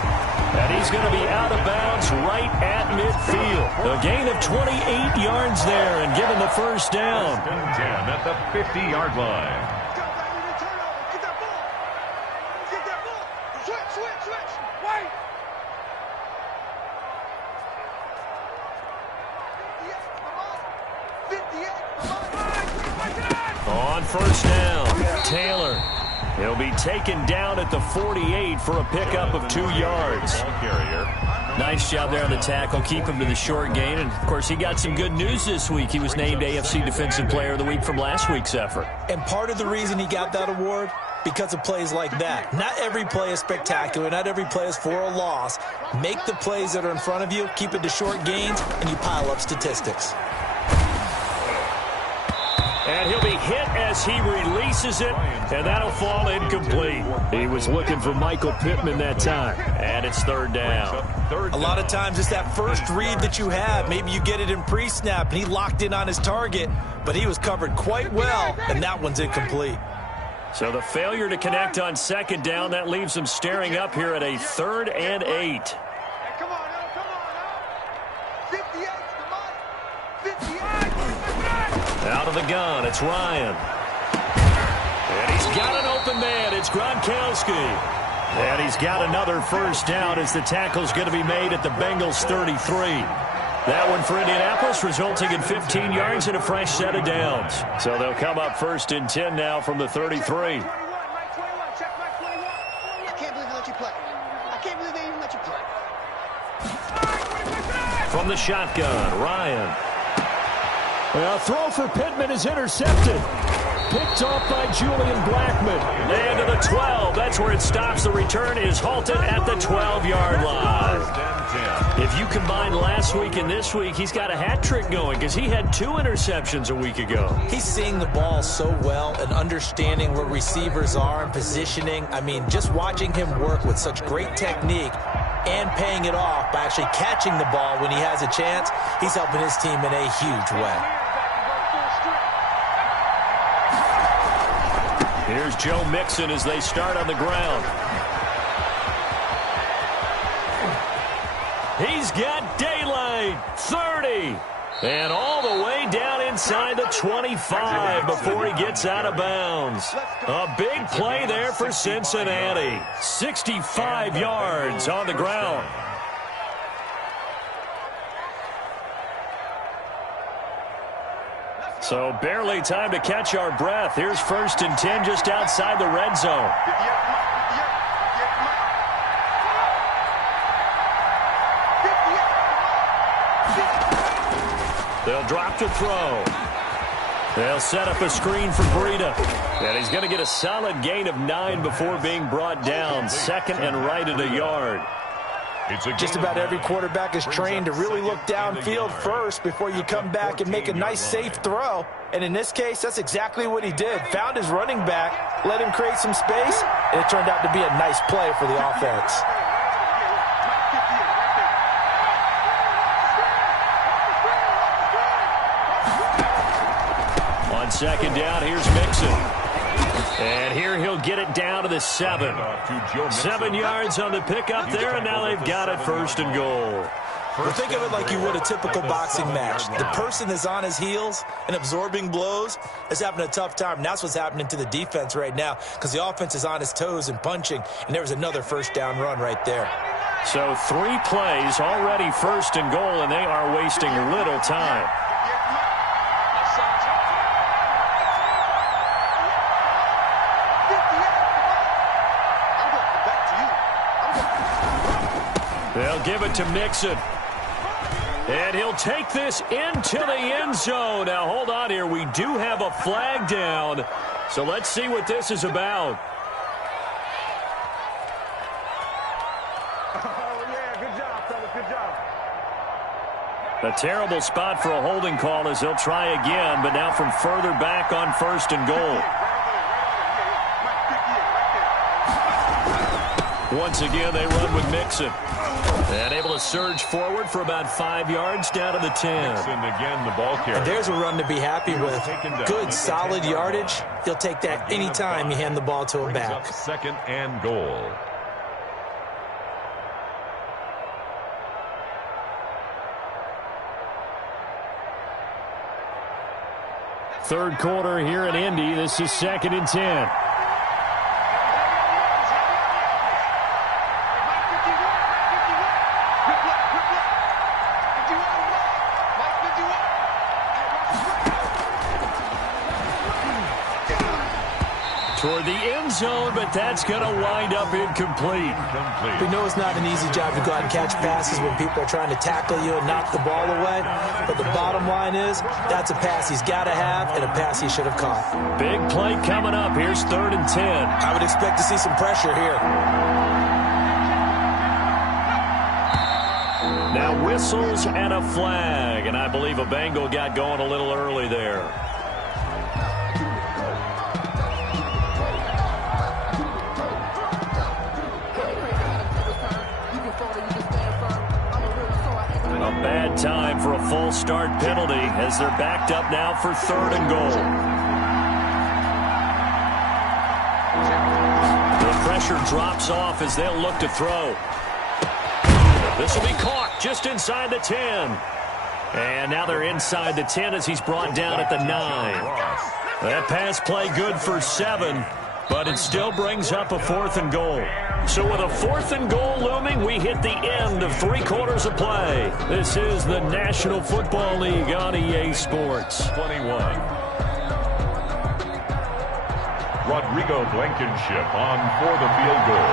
And he's going to be out of bounds right at midfield. A gain of 28 yards there and given the first down. 10 at the 50-yard line. Get that ball. Get that ball. Switch. Wait. 58. On first down, Taylor. He'll be taken down at the 48 for a pickup of 2 yards. Nice job there on the tackle. Keep him to the short gain. And, of course, he got some good news this week. He was named AFC Defensive Player of the Week from last week's effort. And part of the reason he got that award, because of plays like that. Not every play is spectacular. Not every play is for a loss. Make the plays that are in front of you, keep it to short gains, and you pile up statistics. And he'll be hit as he releases it, and that'll fall incomplete. He was looking for Michael Pittman that time, and it's 3rd down. A lot of times it's that first read that you have. Maybe you get it in pre-snap, and he locked in on his target, but he was covered quite well, and that one's incomplete. So the failure to connect on 2nd down, that leaves him staring up here at a 3rd and 8. Come on. Out of the gun, it's Ryan. And he's got an open man. It's Gronkowski. And he's got another first down as the tackle's going to be made at the Bengals 33. That one for Indianapolis, resulting in 15 yards and a fresh set of downs. So they'll come up first and 10 now from the 33. I can't believe they let you play. I can't believe they even let you play. From the shotgun, Ryan. Well, throw for Pittman is intercepted. Picked off by Julian Blackman. And to the 12. That's where it stops. The return is halted at the 12-yard line. If you combine last week and this week, he's got a hat trick going because he had 2 interceptions a week ago. He's seeing the ball so well and understanding where receivers are and positioning. I mean, just watching him work with such great technique and paying it off by actually catching the ball when he has a chance, he's helping his team in a huge way. Here's Joe Mixon as they start on the ground. He's got daylight, 30, and all the way down inside the 25 before he gets out of bounds. A big play there for Cincinnati. 65 yards on the ground. So barely time to catch our breath. Here's first and 10 just outside the red zone. They'll drop to throw. They'll set up a screen for Breida. And he's going to get a solid gain of 9 before being brought down. Second and right at a yard. Just about every quarterback is trained to really look downfield first before you come back and make a nice, safe throw. And in this case, that's exactly what he did. Found his running back, let him create some space, and it turned out to be a nice play for the offense. On second down, here's Mixon. And here he'll get it down to the 7. 7 yards on the pickup there, and now they've got it first and goal. Well, think of it like you would a typical boxing match. The person is on his heels and absorbing blows is having a tough time. And that's what's happening to the defense right now because the offense is on his toes and punching, and there was another first down run right there. So 3 plays already first and goal, and they are wasting little time. They'll give it to Mixon. And he'll take this into the end zone. Now, hold on here. We do have a flag down. So let's see what this is about. Oh, yeah, good job, fellas, good job. A terrible spot for a holding call as they'll try again, but now from further back on first and goal. Once again, they run with Mixon. And able to surge forward for about 5 yards down to the 10. Mixon again, the ball carrier. And there's a run to be happy with. Good, solid yardage. He'll take that anytime you hand the ball to him back. Second and goal. Third quarter here in Indy. This is second and 10. Toward the end zone, but that's going to wind up incomplete. We know it's not an easy job to go out and catch passes when people are trying to tackle you and knock the ball away. But the bottom line is that's a pass he's got to have and a pass he should have caught. Big play coming up. Here's third and 10. I would expect to see some pressure here. Now whistles and a flag. And I believe a Bengal got going a little early there. A bad time for a false start penalty as they're backed up now for third and goal. The pressure drops off as they'll look to throw. This will be caught just inside the 10. And now they're inside the 10 as he's brought down at the 9. That pass play good for 7, but it still brings up a 4th and goal. So with a 4th and goal looming, we hit the end of 3 quarters of play. This is the National Football League on EA Sports. 21. Rodrigo Blankenship on for the field goal.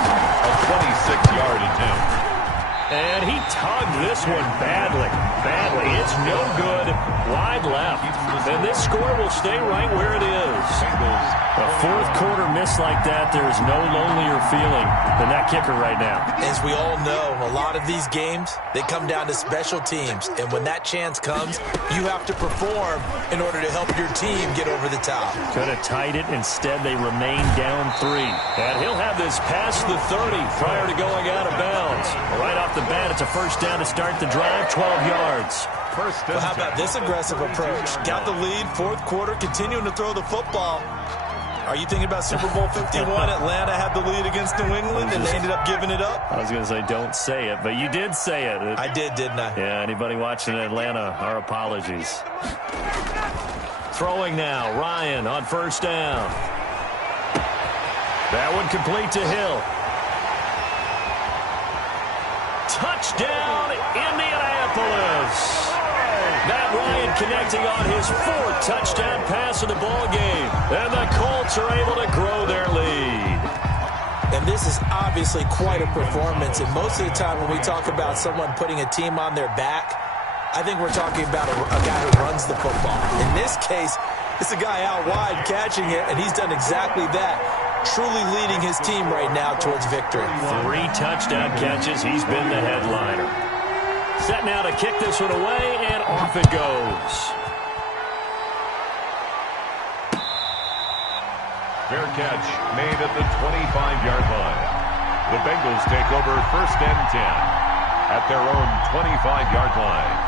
A 26-yard attempt. And he tugged this one badly. It's no good. Wide left. And this score will stay right where it is. A 4th quarter miss like that, there is no lonelier feeling than that kicker right now. As we all know, a lot of these games, they come down to special teams. And when that chance comes, you have to perform in order to help your team get over the top. Could have tied it. Instead, they remain down 3. And he'll have this past the 30 prior to going out of bounds. Right off the bat, it's a first down to start the drive, 12 yards. Well, how about this aggressive approach? Got the lead, 4th quarter, continuing to throw the football. Are you thinking about Super Bowl 51? Atlanta had the lead against New England, and they ended up giving it up? I was going to say don't say it, but you did say it. I did, didn't I? Yeah, anybody watching Atlanta, our apologies. Throwing now, Ryan on first down. That one complete to Hill. Touchdown, Indianapolis. Matt Ryan connecting on his 4th touchdown pass of the ball game. And the Colts are able to grow their lead. And this is obviously quite a performance. And most of the time when we talk about someone putting a team on their back, I think we're talking about a guy who runs the football. In this case, it's a guy out wide catching it, and he's done exactly that. Truly leading his team right now towards victory. 3 touchdown catches. He's been the headliner. Set now to kick this one away, and off it goes. Fair catch made at the 25-yard line. The Bengals take over first and 10 at their own 25-yard line.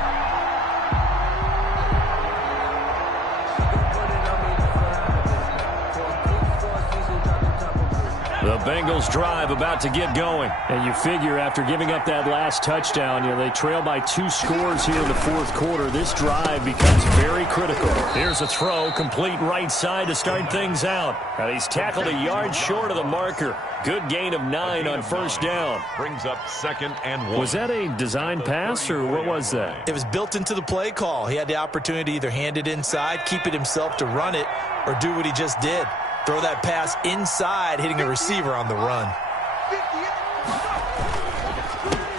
The Bengals drive about to get going. And you figure after giving up that last touchdown, they trail by 2 scores here in the 4th quarter. This drive becomes very critical. Here's a throw, complete right side to start things out. And he's tackled a yard short of the marker. Good gain of 9 on first down. Brings up 2nd and 1. Was that a design pass, or what was that? It was built into the play call. He had the opportunity to either hand it inside, keep it himself to run it, or do what he just did. Throw that pass inside, hitting a receiver on the run.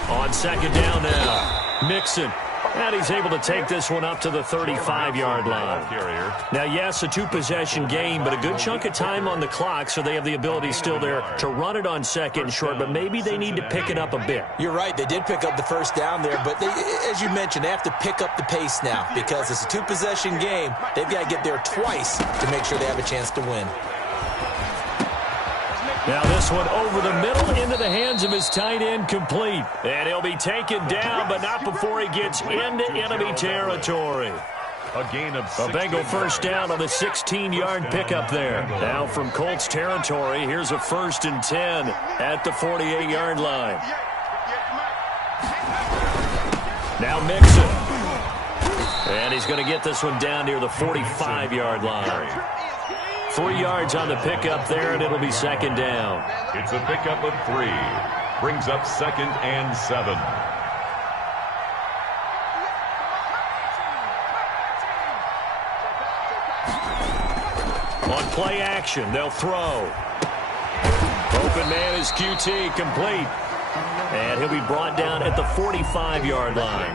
On second down now, Mixon. And he's able to take this one up to the 35-yard line. Now, yes, a 2-possession game, but a good chunk of time on the clock, so they have the ability still there to run it on second and short, but maybe they need to pick it up a bit. You're right. They did pick up the first down there, but as you mentioned, they have to pick up the pace now because it's a 2-possession game. They've got to get there twice to make sure they have a chance to win. Now this one over the middle into the hands of his tight end, complete. And he'll be taken down, but not before he gets into enemy territory. A gain of 6. A Bengal first down on the 16-yard pickup there. Now from Colts territory, here's a 1st and 10 at the 48-yard line. Now Mixon. And he's going to get this one down near the 45-yard line. 3 yards on the pickup there, and it'll be second down. It's a pickup of 3. Brings up 2nd and 7. On play action, they'll throw. Open man is QT, complete. And he'll be brought down at the 45-yard line.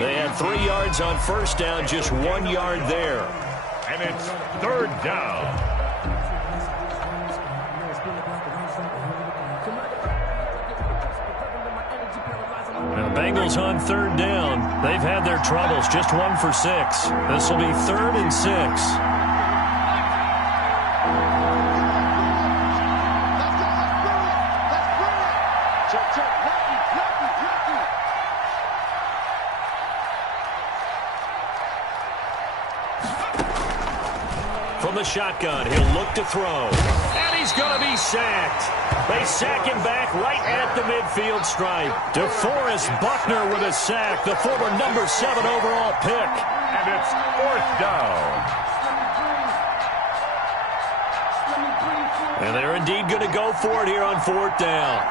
They had 3 yards on first down, just 1 yard there. And it's 3rd down. Now, the Bengals on 3rd down. They've had their troubles, just 1 for 6. This will be 3rd and 6. From the shotgun, he'll look to throw. And he's going to be sacked. They sack him back right at the midfield stripe. DeForest Buckner with a sack, the former number 7 overall pick. And it's 4th down. And they're indeed going to go for it here on 4th down.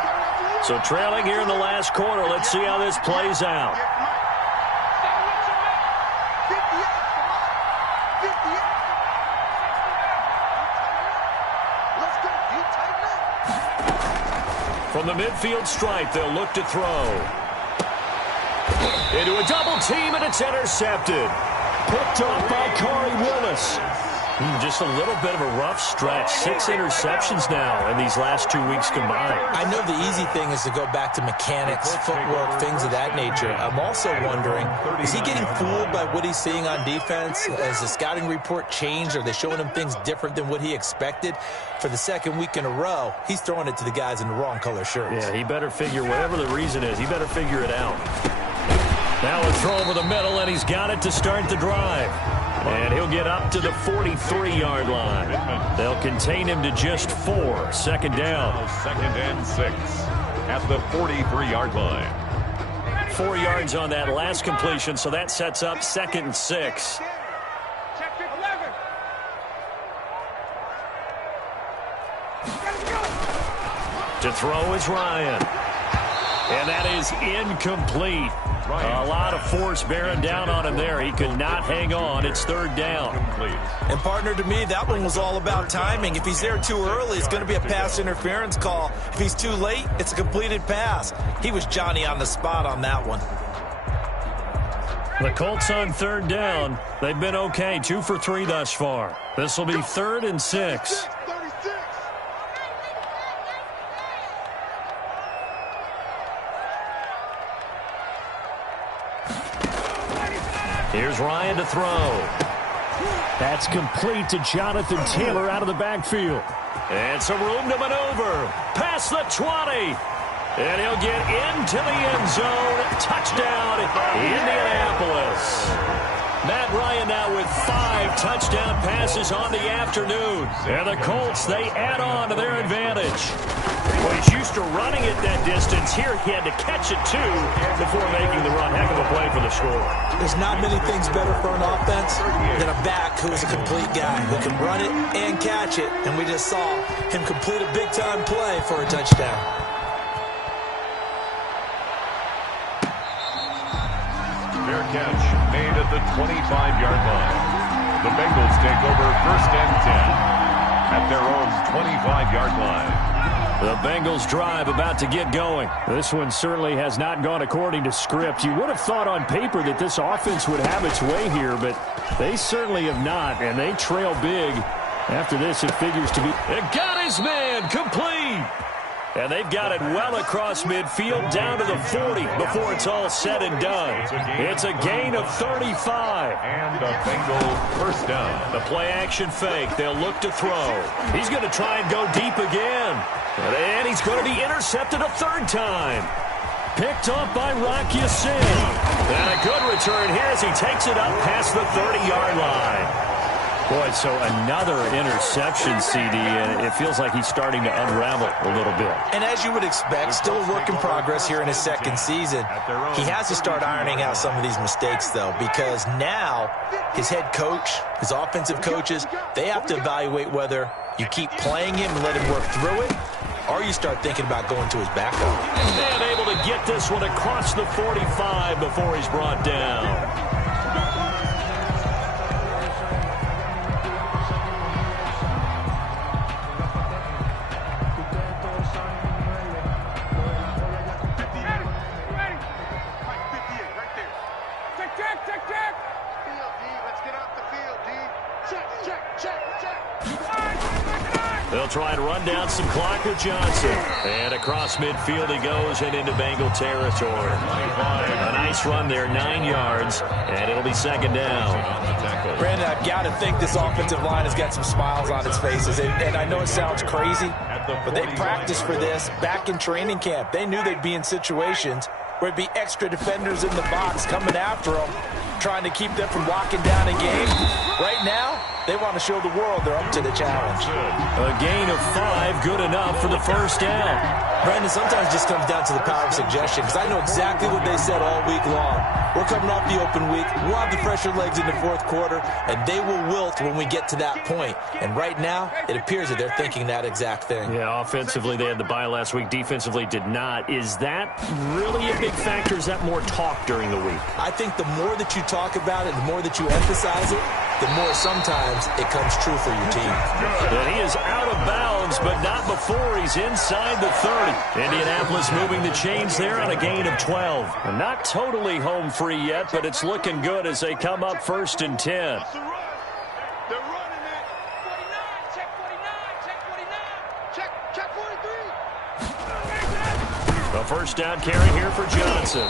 So trailing here in the last quarter, let's see how this plays out. From the midfield stripe, they'll look to throw. Into a double team, and it's intercepted. Picked off by Corey Willis. Just a little bit of a rough stretch. 6 interceptions now in these last 2 weeks combined. I know the easy thing is to go back to mechanics, footwork, things of that nature. I'm also wondering, is he getting fooled by what he's seeing on defense? Has the scouting report changed? Are they showing him things different than what he expected? For the 2nd week in a row, he's throwing it to the guys in the wrong color shirts. Yeah, he better figure, whatever the reason is, he better figure it out. Now a throw over the middle, and he's got it to start the drive. And he'll get up to the 43-yard line. They'll contain him to just 4. 2nd down. 2nd and 6 at the 43-yard line. 4 yards on that last completion, so that sets up 2nd and 6. To throw is Ryan. And that is incomplete. A lot of force bearing down on him there. He could not hang on. It's 3rd down. And, partner, to me, that one was all about timing. If he's there too early, it's going to be a pass interference call. If he's too late, it's a completed pass. He was Johnny on the spot on that one. The Colts on 3rd down. They've been okay. 2 for 3 thus far. This will be 3rd and 6. Here's Ryan to throw. That's complete to Jonathan Taylor out of the backfield. And some room to maneuver. Past the 20. And he'll get into the end zone. Touchdown, Indianapolis. Matt Ryan now with 5 touchdown passes on the afternoon. And the Colts, they add on to their advantage. Well, he's used to running it that distance. Here he had to catch it, too, before making the run. Heck of a play for the score. There's not many things better for an offense than a back who's a complete guy who can run it and catch it. And we just saw him complete a big-time play for a touchdown. Fair catch made at the 25-yard line. The Bengals take over 1st and 10 at their own 25-yard line. The Bengals drive about to get going. This one certainly has not gone according to script. You would have thought on paper that this offense would have its way here, but they certainly have not, and they trail big. After this, it figures to be... It got his man complete! And they've got it well across midfield down to the 40 before it's all said and done. It's a gain of 35. And a Bengal 1st down. The play action fake. They'll look to throw. He's going to try and go deep again. And he's going to be intercepted a 3rd time. Picked off by Rock Ya-Sin. And a good return here as he takes it up past the 30-yard line. Boy, so another interception, CD, and it feels like he's starting to unravel a little bit. And as you would expect, still a work in progress here in his 2nd season. He has to start ironing out some of these mistakes, though, because now his head coach, his offensive coaches, they have to evaluate whether you keep playing him and let him work through it, or you start thinking about going to his backup. And able to get this one across the 45 before he's brought down. They'll try to run down some clock with Johnson. And across midfield he goes and into Bengal territory. A nice run there, 9 yards, and it'll be 2nd down. Brandon, I've got to think this offensive line has got some smiles on its faces. And I know it sounds crazy, but they practiced for this back in training camp. They knew they'd be in situations where it'd be extra defenders in the box coming after them. trying to keep them from locking down a game. Right now, they want to show the world they're up to the challenge. A gain of 5, good enough for the first down. Brandon, sometimes it just comes down to the power of suggestion, because I know exactly what they said all week long. We're coming off the open week. We'll have the fresher legs in the fourth quarter, and they will wilt when we get to that point. And right now, it appears that they're thinking that exact thing. Yeah, offensively, they had the bye last week. Defensively, did not. Is that really a big factor? Is that more talk during the week? I think the more that you talk about it, the more that you emphasize it, the more sometimes it comes true for your team. And he is out of bounds, but not before he's inside the 30. Indianapolis moving the chains there on a gain of 12. And not totally home free yet, but it's looking good as they come up 1st and 10. They're running it. 49, check 49, check 49. Check 43. A first down carry here for Johnson.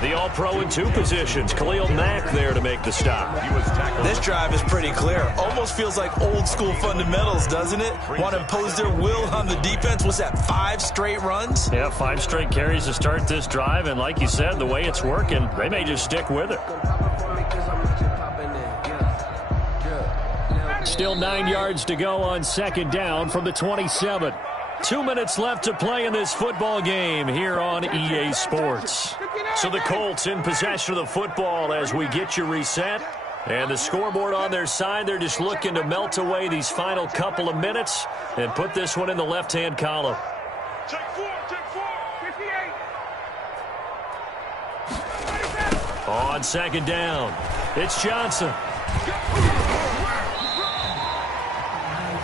The all-pro in 2 positions. Khalil Mack there to make the stop. This drive is pretty clear. Almost feels like old-school fundamentals, doesn't it? Want to impose their will on the defense. What's that, 5 straight runs? Yeah, 5 straight carries to start this drive. And like you said, the way it's working, they may just stick with it. Still 9 yards to go on 2nd down from the 27. 2 minutes left to play in this football game here on EA Sports. So the Colts in possession of the football as we get you reset. And the scoreboard on their side, they're just looking to melt away these final couple of minutes and put this one in the left-hand column. Check 4, 58. On 2nd down, it's Johnson.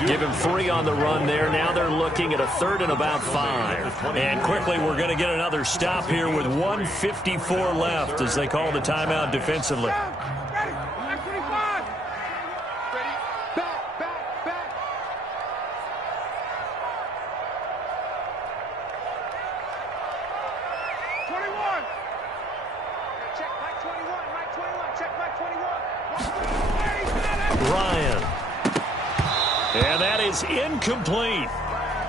Give him 3 on the run there. Now they're looking at a 3rd and about 5. And quickly, we're going to get another stop here with 1:54 left as they call the timeout defensively. Ready. 25. Ready. Back. 21. Check Mike 21. Check Mike 21. Ryan. And that is incomplete.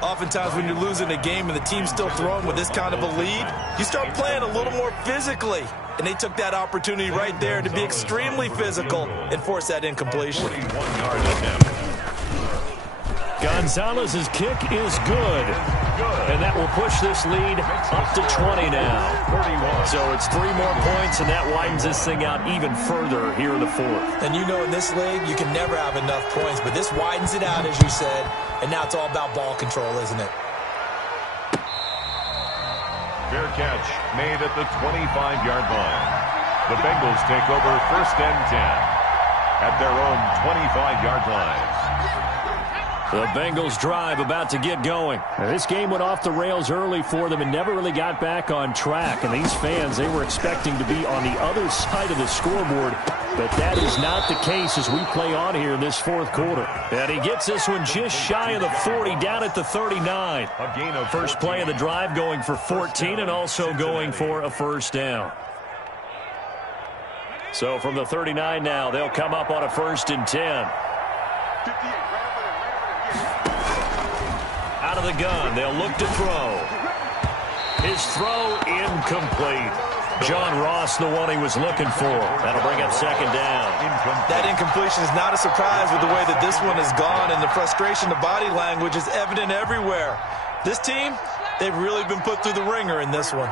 Oftentimes when you're losing a game and the team's still throwing with this kind of a lead, you start playing a little more physically. And they took that opportunity right there to be extremely physical and force that incompletion. 41-yard attempt. Gonzalez's kick is good. And that will push this lead up to 20 now. So it's 3 more points, and that widens this thing out even further here in the 4th. And you know in this league, you can never have enough points, but this widens it out, as you said, and now it's all about ball control, isn't it? Fair catch made at the 25-yard line. The Bengals take over 1st and 10 at their own 25-yard line. The Bengals drive about to get going. Now, this game went off the rails early for them and never really got back on track. And these fans, they were expecting to be on the other side of the scoreboard. But that is not the case as we play on here in this 4th quarter. And he gets this one just shy of the 40, down at the 39. A gain of First play of the drive going for 14 and also going for a first down. So from the 39 now, they'll come up on a 1st and 10. 58. Out of the gun, they'll look to throw. His throw incomplete. John Ross, the one he was looking for. That'll bring up 2nd down. That incompletion is not a surprise with the way that this one has gone, and the frustration, the body language is evident everywhere. This team, they've really been put through the ringer in this one.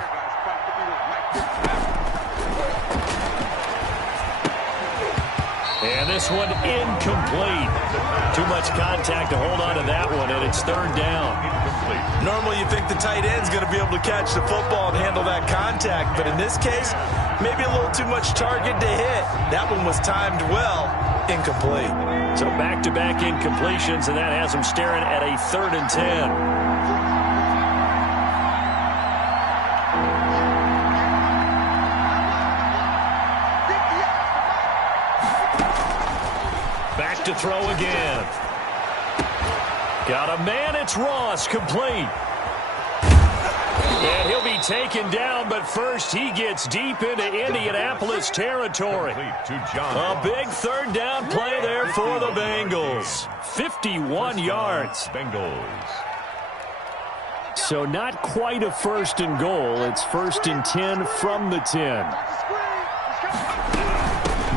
And this one incomplete. Too much contact to hold on to that one, and it's 3rd down. Normally you think the tight end's going to be able to catch the football and handle that contact, but in this case, maybe a little too much target to hit. That one was timed well, incomplete. So back-to-back incompletions, and that has them staring at a 3rd and 10. Back to throw again. Got a man, it's Ross, complete. And he'll be taken down, but first he gets deep into Indianapolis territory. A big 3rd down play there for the Bengals. 51 yards. Bengals. So not quite a 1st and goal. It's 1st and 10 from the 10.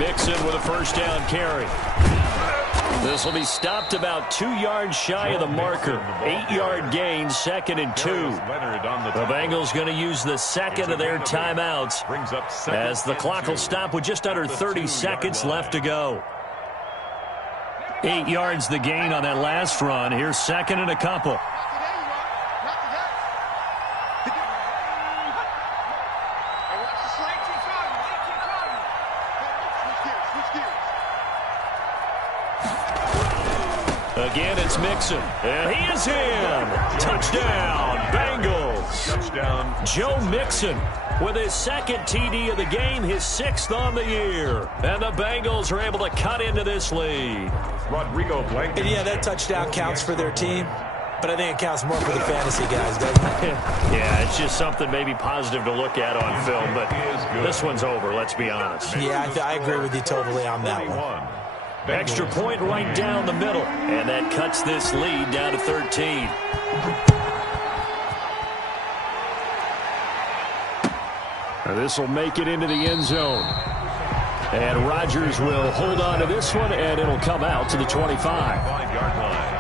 Mixon with a first down carry. This will be stopped about 2 yards shy of the marker. 8-yard gain, 2nd and 2. The Bengals going to use the second of their timeouts as the clock will stop with just under 30 seconds left to go. 8 yards the gain on that last run. Here's 2nd and a couple. Again, it's Mixon, and he is in. Touchdown, Bengals. Touchdown. Joe Mixon with his 2nd TD of the game, his 6th on the year. And the Bengals are able to cut into this lead. Rodrigo Blanket. And yeah, that touchdown counts for their team, but I think it counts more for the fantasy guys, doesn't it? Yeah, it's just something maybe positive to look at on film, but this one's over, let's be honest. Yeah, I agree with you totally on that one. Extra point right down the middle, and that cuts this lead down to 13. This will make it into the end zone. And Rodgers will hold on to this one, and it'll come out to the 25. 5-yard line.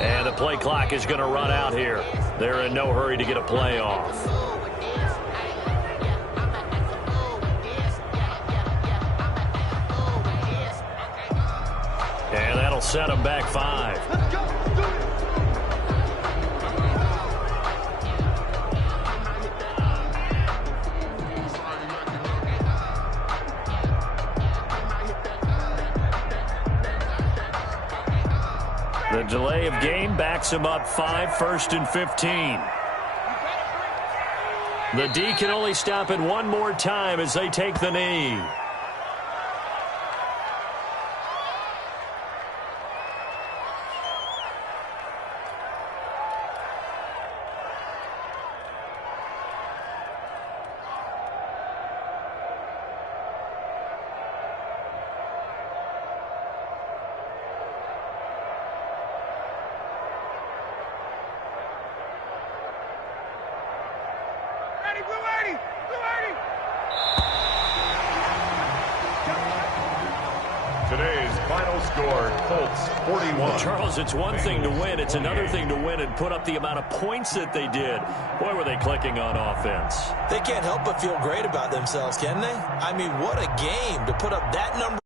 And the play clock is going to run out here. They're in no hurry to get a play off. And that'll set them back 5. Let's go. Do it. The delay of game backs him up 5, 1st and 15. The D can only stop it one more time as they take the knee. Today's final score, Colts 41. Well, Charles, it's one thing to win. It's another thing to win and put up the amount of points that they did. Boy, were they clicking on offense. They can't help but feel great about themselves, can they? I mean, what a game to put up that number.